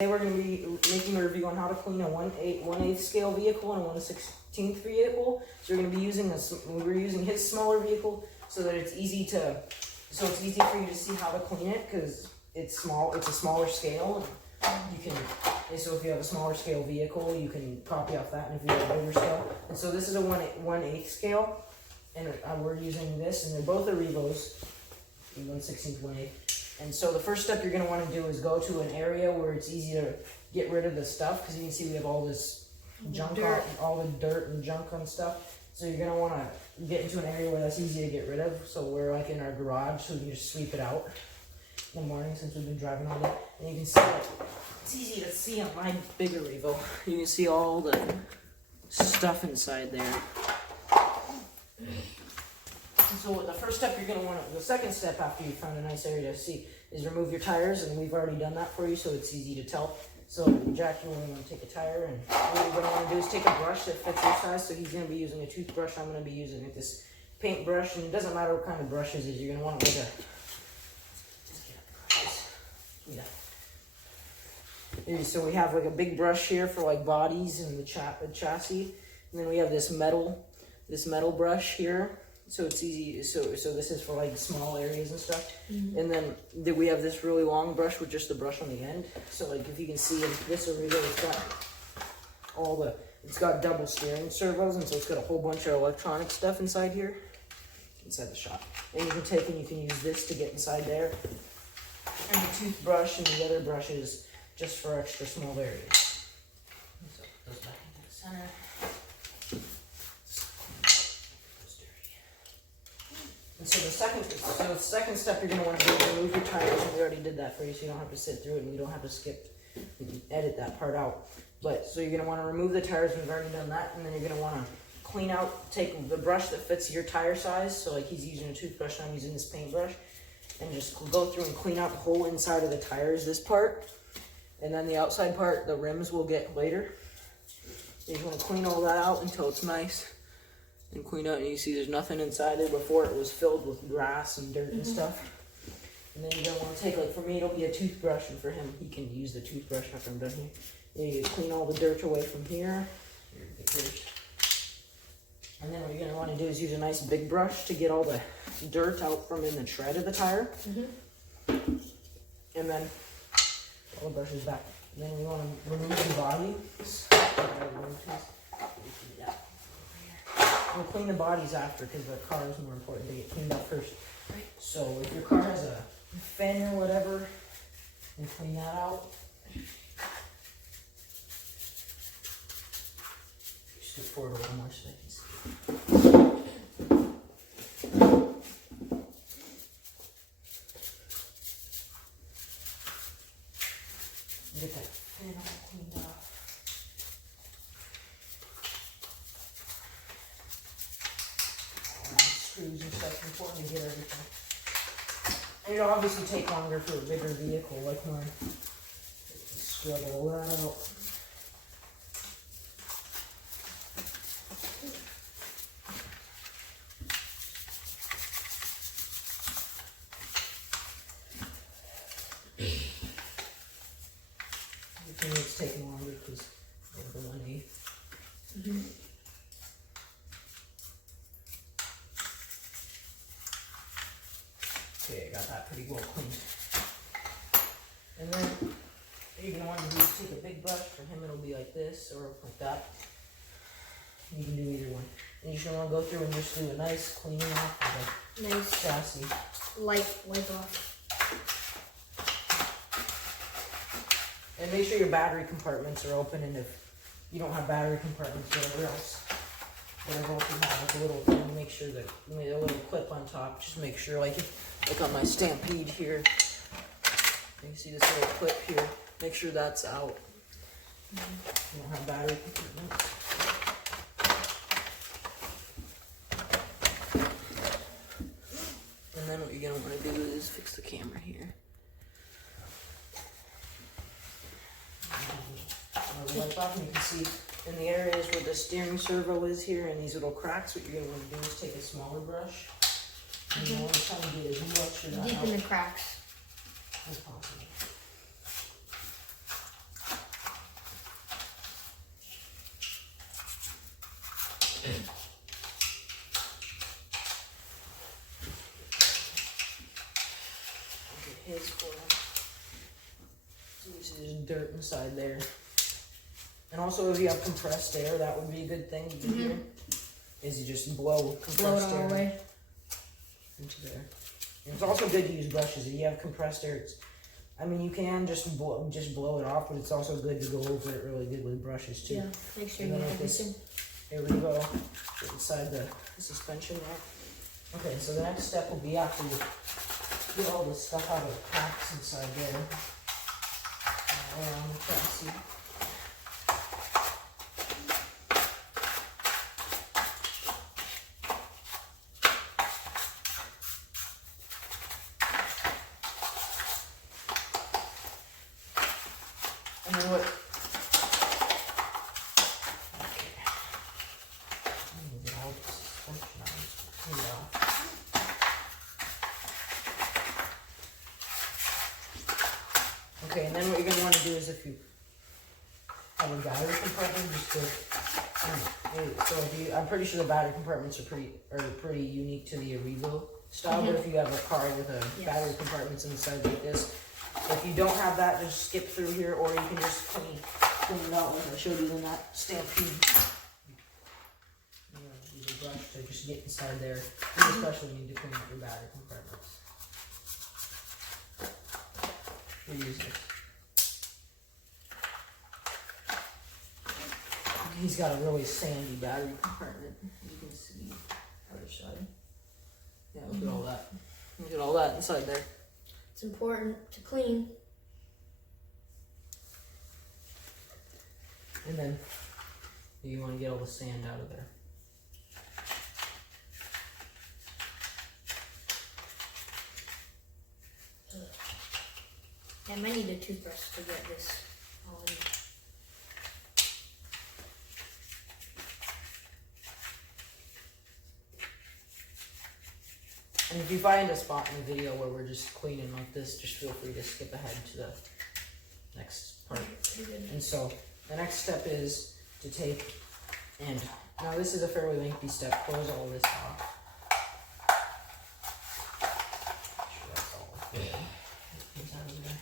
Today we're going to be making a review on how to clean a 1/8 scale vehicle and a 1/16 vehicle. So we're going to be using we're using his smaller vehicle so that it's easy for you to see how to clean it because it's small. It's a smaller scale. So if you have a smaller scale vehicle, you can copy off that, and if you have a bigger scale. And so this is a 1/8 scale, and we're using this, and they're both a Revos, 1/16, 1/8. And so the first step you're going to want to do is go to an area where it's easy to get rid of the stuff, because you can see we have all this junk, all the dirt and junk on stuff. So you're going to want to get into an area where that's easy to get rid of. So we're like in our garage, so we can just sweep it out in the morning since we've been driving all day. And you can see it's easy to see on my bigger Revo. You can see all the stuff inside there. So the first step you're going to want to, the second step after you found a nice area to see is remove your tires, and we've already done that for you, so it's easy to tell. So Jack, you want to take a tire, and what you're going to want to do is take a brush that fits your size. So he's going to be using a toothbrush. I'm going to be using this paintbrush, and it doesn't matter what kind of brushes it is. You're going to want to So we have like a big brush here for like bodies and the chassis, and then we have this metal brush here. So it's easy. So this is for like small areas and stuff. Mm-hmm. And then we have this really long brush with just the brush on the end. So like if you can see in this Revo, it's got double steering servos, and so it's got a whole bunch of electronic stuff inside here, inside the shop. And you can use this to get inside there. And the toothbrush and the other brushes just for extra small areas. So it goes back into the center. And so the second step you're going to want to do is remove your tires, and we already did that for you, so you don't have to sit through it, and you don't have to skip and edit that part out. But so you're going to want to remove the tires, and we've already done that, and then you're going to want to take the brush that fits your tire size. So like he's using a toothbrush, and I'm using this paintbrush, and just go through and clean out the whole inside of the tires, this part, and then the outside part, the rims will get later. You just want to clean all that out until it's nice and clean out, and you see there's nothing inside there. Before it was filled with grass and dirt and stuff. And then you're going to want to take, like for me it'll be a toothbrush, and for him he can use the toothbrush after I'm done here. Then you clean all the dirt away from here. And then what you're going to want to do is use a nice big brush to get all the dirt out from in the tread of the tire. And then all the brushes back. And then we want to remove the body. We'll clean the bodies after because the car is more important to get cleaned up first. Right. So if your car has a fin or whatever, you clean that out. Just go forward a little more so I can see. Get that fin all cleaned off. Screws and stuff, important to get everything. And it'll obviously take longer for a bigger vehicle like mine. Scrub all that out. Everything is taking longer because of the 1/8. Okay, I got that pretty well cleaned. And then what you're going to want to do is take a big brush. For him it'll be like this or like that. You can do either one. And you should want to go through and just do a nice cleaning off of the chassis. Light wipe off. And make sure your battery compartments are open, and if you don't have battery compartments, whatever else you have, like a little thing, make sure that a little clip on top, just make sure, like on my Stampede here, you can see this little clip here, make sure that's out. You don't have battery compartments. And then what you're going to want to do is fix the camera here. Wipe off, and you can see in the areas where the steering servo is here and these little cracks, what you're going to want to do is take a smaller brush, and you want to try to get as much of that deep in the cracks as possible. Get his for him. There's dirt inside there. And also, if you have compressed air, that would be a good thing to do here. Is you just blow compressed Blow it all air away. into there. And it's also good to use brushes. If you have compressed air, I mean, you can just blow it off, but it's also good to go over it really good with brushes too. Yeah, make sure And you then have with this, everything. here we go, inside the suspension rack. Okay, so the next step will be after you get all the stuff out of the packs inside there, around the chassis. And then what? Okay. Let me get all the suspension out. Clean it off. Okay, and then what you're gonna want to do is if you have a battery compartment, just go. So if you, I'm pretty sure the battery compartments are pretty unique to the Arrivo style. But if you have a car with a battery compartments inside like this. If you don't have that, just skip through here, or you can just clean it out like I showed you in that Stampede. You know, use a brush to just get inside there. You especially need to clean out your battery compartments. Use it. He's got a really sandy battery compartment. You can see the other side. Yeah, look at all that. Look at all that inside there. It's important to clean. And then you want to get all the sand out of there. I might need a toothbrush to get this all in. And if you find a spot in the video where we're just cleaning like this, just feel free to skip ahead to the next part. And so the next step is to take, and now this is a fairly lengthy step, close all this off. Make sure that's all good. Get out of there.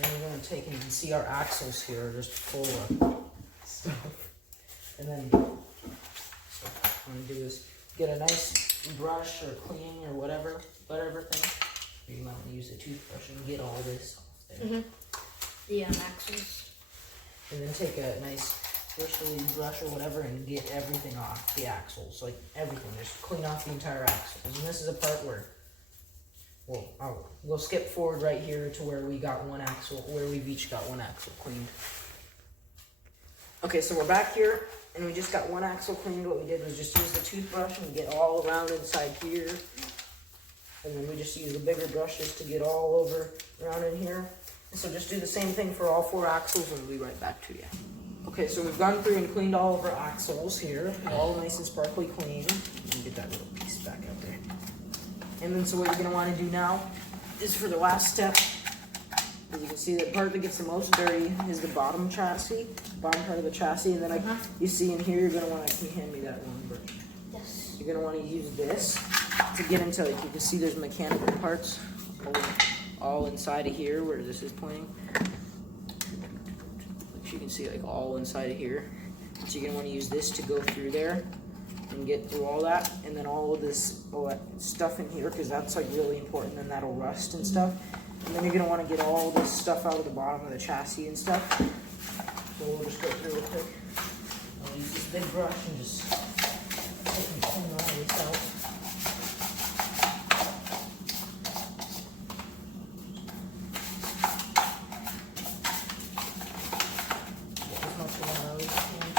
Then we're going to take, and you can see our axles here are just full of stuff. And then, so what I'm going to do is get a nice brush or cleaning or whatever thing. You might want to use a toothbrush and get all this off there. The axles. And then take a nice bristly brush or whatever and get everything off the axles, like everything. Just clean off the entire axles. And this is a part where, we'll skip forward right here to where we got one axle, where we've each got one axle cleaned. Okay, so we're back here, and we just got one axle cleaned. What we did was just use the toothbrush and get all around inside here. And then we just use the bigger brushes to get all over around in here. And so just do the same thing for all 4 axles, and we'll be right back to you. Okay, so we've gone through and cleaned all of our axles here, all nice and sparkly clean. Let me get that little piece back out there. And then so what you're gonna wanna do now is for the last step, as you can see, the part that gets the most dirty is the bottom chassis, bottom part of the chassis, and then you see in here, you're gonna wanna, can you hand me that one brush? Yes. You're gonna wanna use this to get into, like, you can see there's mechanical parts all inside of here where this is pointing. Which you can see, like, all inside of here. So you're gonna wanna use this to go through there and get through all that, and then all that stuff in here, because that's like really important, and that'll rust and stuff. And then you're gonna want to get all this stuff out of the bottom of the chassis and stuff. So we'll just go through real quick. I'll use this big brush and just take and clean all this out. Get as much of that out as you can.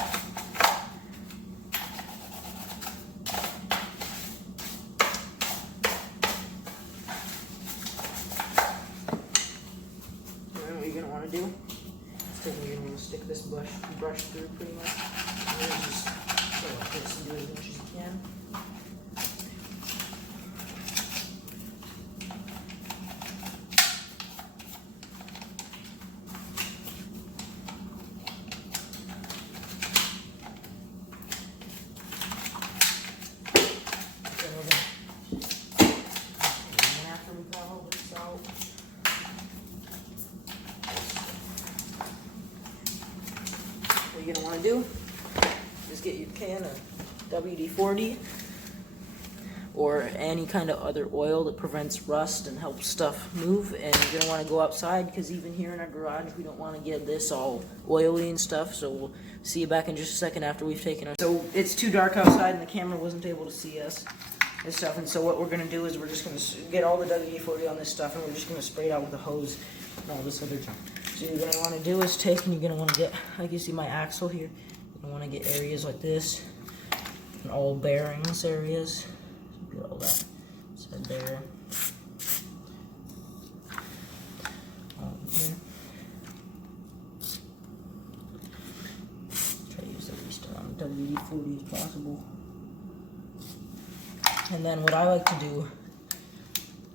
Do is you're going to stick this brush through pretty much, and then just go like this and do as much as you can. you're gonna want to do is get your can of WD-40 or any kind of other oil that prevents rust and helps stuff move. And you're gonna want to go outside, because even here in our garage we don't want to get this all oily and stuff. So we'll see you back in just a second after we've taken our. So it's too dark outside and the camera wasn't able to see us and stuff. And so what we're gonna do is we're just gonna get all the WD-40 on this stuff, and we're just gonna spray it out with a hose and all this other junk. So you're gonna want to do is take, and you're gonna want to get, like you see my axle here, you're gonna want to get areas like this and all bearings areas. Get all that side there. All here. Try to use the least amount of WD-40 as possible. And then what I like to do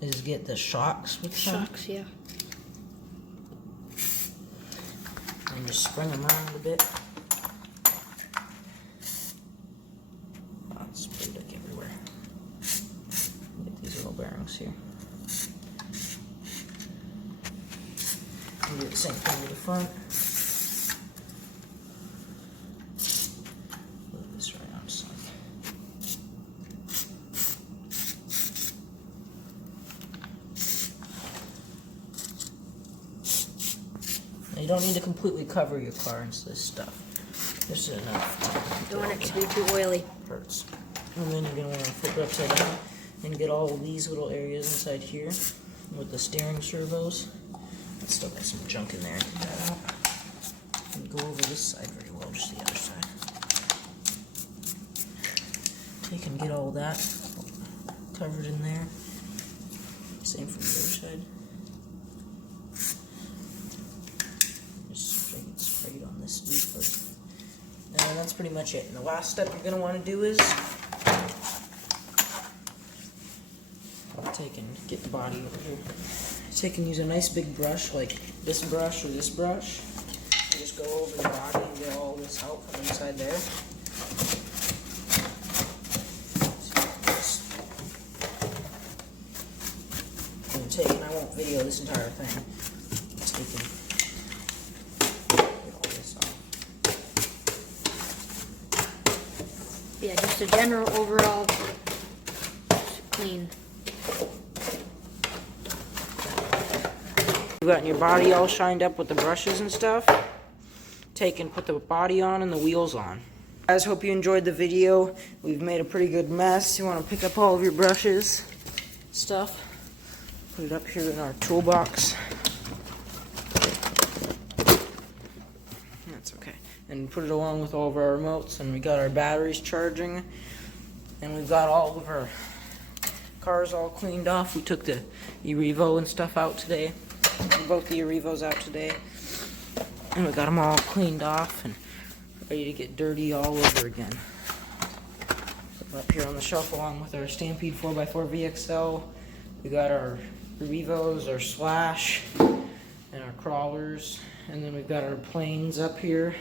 is get the shocks with some. Shocks, yeah. And just spring them around a bit. Oh, it's sprayed like everywhere. Get these little bearings here. And do the same thing with the front. Move this right on side. Now, you don't need to completely cover your car in this stuff. This is enough. Don't want it to be too oily. Hurts. And then you're going to want to flip it upside down and get all of these little areas inside here with the steering servos. It's still got some junk in there. Get that out. And go over this side very well, just the other side. You can get all that covered in there. Same from the other side. Just spray it on this dude first. And that's pretty much it. And the last step you're going to want to do is take and get the body over here. Take and use a nice big brush like this brush or this brush. And just go over the body and get all this out from inside there. And take, and I won't video this entire thing. Let's take and get all this off. Yeah, just a general overall clean. You've gotten your body all shined up with the brushes and stuff. Take and put the body on and the wheels on. Guys, hope you enjoyed the video. We've made a pretty good mess. You want to pick up all of your brushes, stuff, put it up here in our toolbox. That's okay. And put it along with all of our remotes. And we got our batteries charging. And we've got all of our cars all cleaned off. We took the Erevo and stuff out today. Both the Erevos out today. And we got them all cleaned off and ready to get dirty all over again. Up here on the shelf along with our Stampede 4x4 VXL. We got our Erevos, our Slash, and our crawlers. And then we've got our planes up here.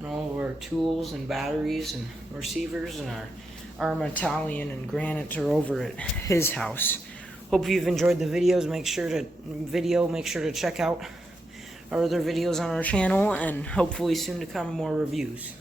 And all of our tools and batteries and receivers, and our Arma Italian and Granite are over at his house. Hope you've enjoyed the videos. Make sure to check out our other videos on our channel, and hopefully soon to come more reviews.